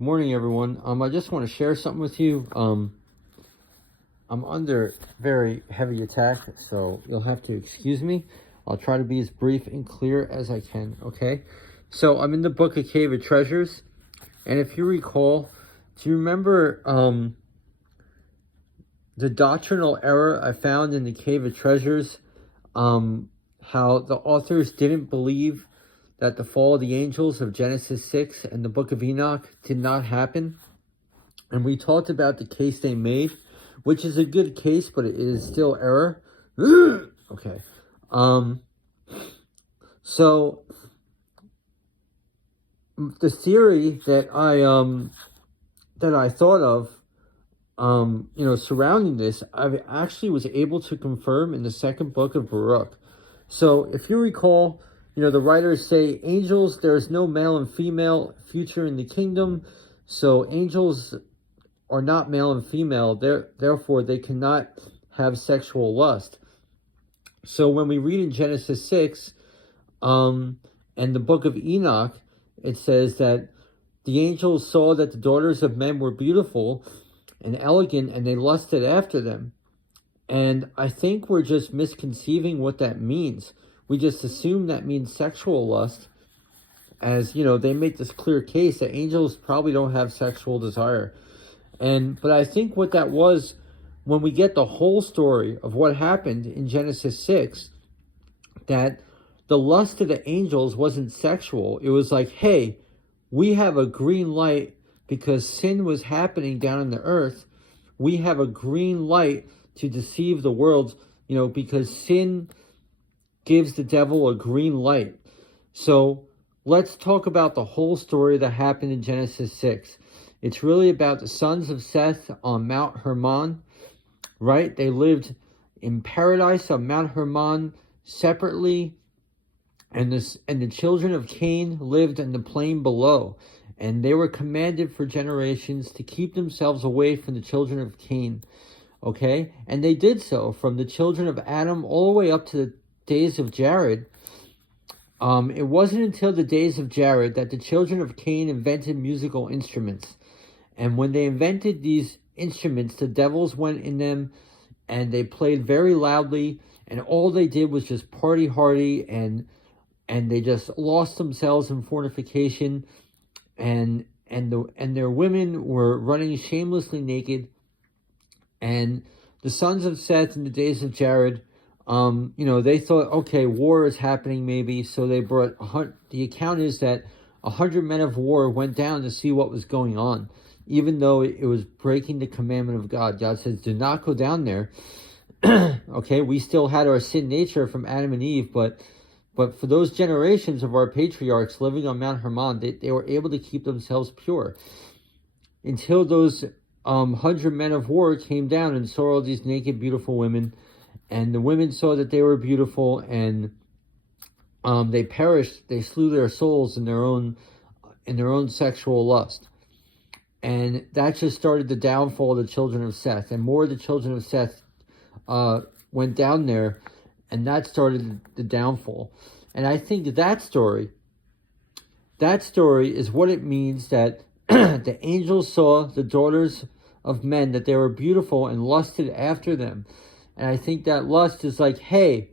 Good morning, everyone. I just want to share something with you. I'm under very heavy attack, so you'll have to excuse me. I'll try to be as brief and clear as I can, okay? So I'm in the book of Cave of Treasures, and if you recall, do you remember the doctrinal error I found in the Cave of Treasures? How the authors didn't believe that the fall of the angels of Genesis 6 and the book of Enoch did not happen. And we talked about the case they made, which is a good case, but it is still error. Okay. So the theory that I thought of, surrounding this, I actually was able to confirm in the second book of Baruch. So if you recall, the writers say angels, there's no male and female future in the kingdom. So angels are not male and female. Therefore, they cannot have sexual lust. So when we read in Genesis 6 and the book of Enoch, it says that the angels saw that the daughters of men were beautiful and elegant, and they lusted after them. And I think we're just misconceiving what that means. We just assume that means sexual lust, as, they make this clear case that angels probably don't have sexual desire. But I think what that was, when we get the whole story of what happened in Genesis 6, that the lust of the angels wasn't sexual. It was like, hey, we have a green light because sin was happening down on the earth. We have a green light to deceive the world, because sin gives the devil a green light. So let's talk about the whole story that happened in Genesis 6. It's really about the sons of Seth on Mount Hermon, right? They lived in paradise on Mount Hermon separately, and the children of Cain lived in the plain below. And they were commanded for generations to keep themselves away from the children of Cain. Okay? And they did so from the children of Adam all the way up to the days of Jared. It wasn't until the days of Jared that the children of Cain invented musical instruments. And when they invented these instruments, the devils went in them and they played very loudly, and all they did was just party hardy, and they just lost themselves in fornication, and their women were running shamelessly naked. And the sons of Seth in the days of Jared, they thought, okay, war is happening maybe, so they brought the account is that 100 men of war went down to see what was going on, even though it was breaking the commandment of God. God says, do not go down there. Okay, we still had our sin nature from Adam and Eve, but for those generations of our patriarchs living on Mount Hermon, they were able to keep themselves pure until those 100 men of war came down and saw all these naked, beautiful women. And the women saw that they were beautiful, and they perished. They slew their souls in their own sexual lust. And that just started the downfall of the children of Seth. And more of the children of Seth went down there, and that started the downfall. And I think that story is what it means that the angels saw the daughters of men, that they were beautiful, and lusted after them. And I think that lust is like, hey,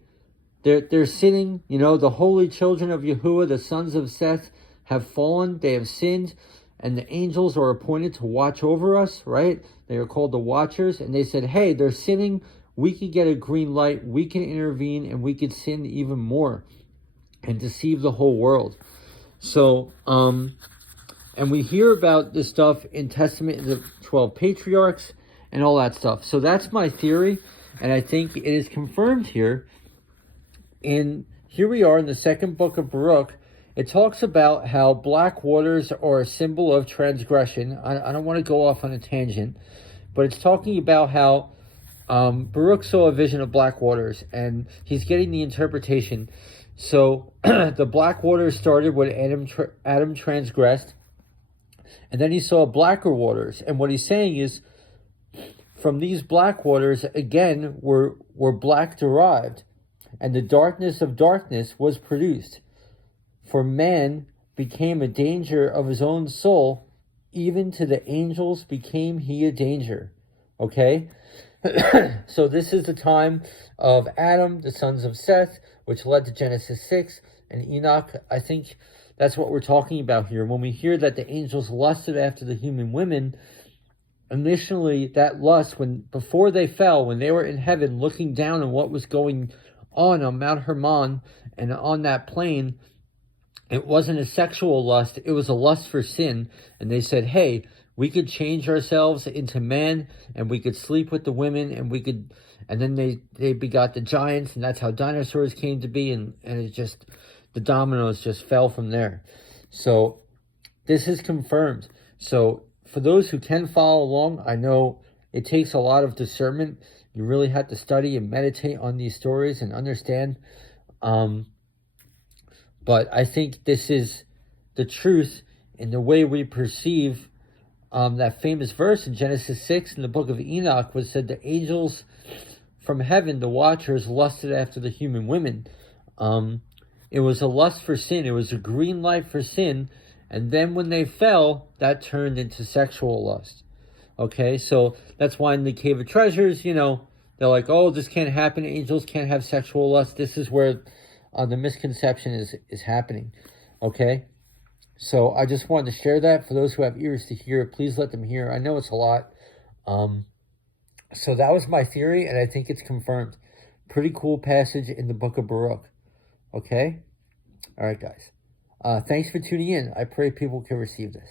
they're sinning. The holy children of Yahuwah, the sons of Seth, have fallen. They have sinned. And the angels are appointed to watch over us, right? They are called the watchers. And they said, hey, they're sinning. We can get a green light. We can intervene, and we could sin even more and deceive the whole world. So, and we hear about this stuff in Testament, the 12 patriarchs and all that stuff. So that's my theory. And I think it is confirmed here. Here we are in the second book of Baruch. It talks about how black waters are a symbol of transgression. I don't want to go off on a tangent, but it's talking about how Baruch saw a vision of black waters, and he's getting the interpretation. So the black waters started when Adam transgressed, and then he saw blacker waters. And what he's saying is, from these black waters, again, were black derived, and the darkness of darkness was produced. For man became a danger of his own soul, even to the angels became he a danger. Okay? So this is the time of Adam, the sons of Seth, which led to Genesis 6, and Enoch. I think that's what we're talking about here. When we hear that the angels lusted after the human women, initially that lust, before they fell, when they were in heaven looking down on what was going on Mount Hermon and on that plain, it wasn't a sexual lust, it was a lust for sin. And they said, hey, we could change ourselves into men, and we could sleep with the women, and then they begot the giants, and that's how dinosaurs came to be, and it just, the dominoes just fell from there. So this is confirmed. So for those who can follow along, I know it takes a lot of discernment. You really have to study and meditate on these stories and understand. But I think this is the truth in the way we perceive that famous verse in Genesis 6 in the book of Enoch, was said the angels from heaven, the watchers, lusted after the human women. It was a lust for sin. It was a green light for sin. And then when they fell, that turned into sexual lust. Okay, so that's why in the Cave of Treasures, they're like, oh, this can't happen. Angels can't have sexual lust. This is where the misconception is happening. Okay, so I just wanted to share that. For those who have ears to hear, please let them hear. I know it's a lot. So that was my theory, and I think it's confirmed. Pretty cool passage in the book of Baruch. Okay? All right, guys. Thanks for tuning in. I pray people can receive this.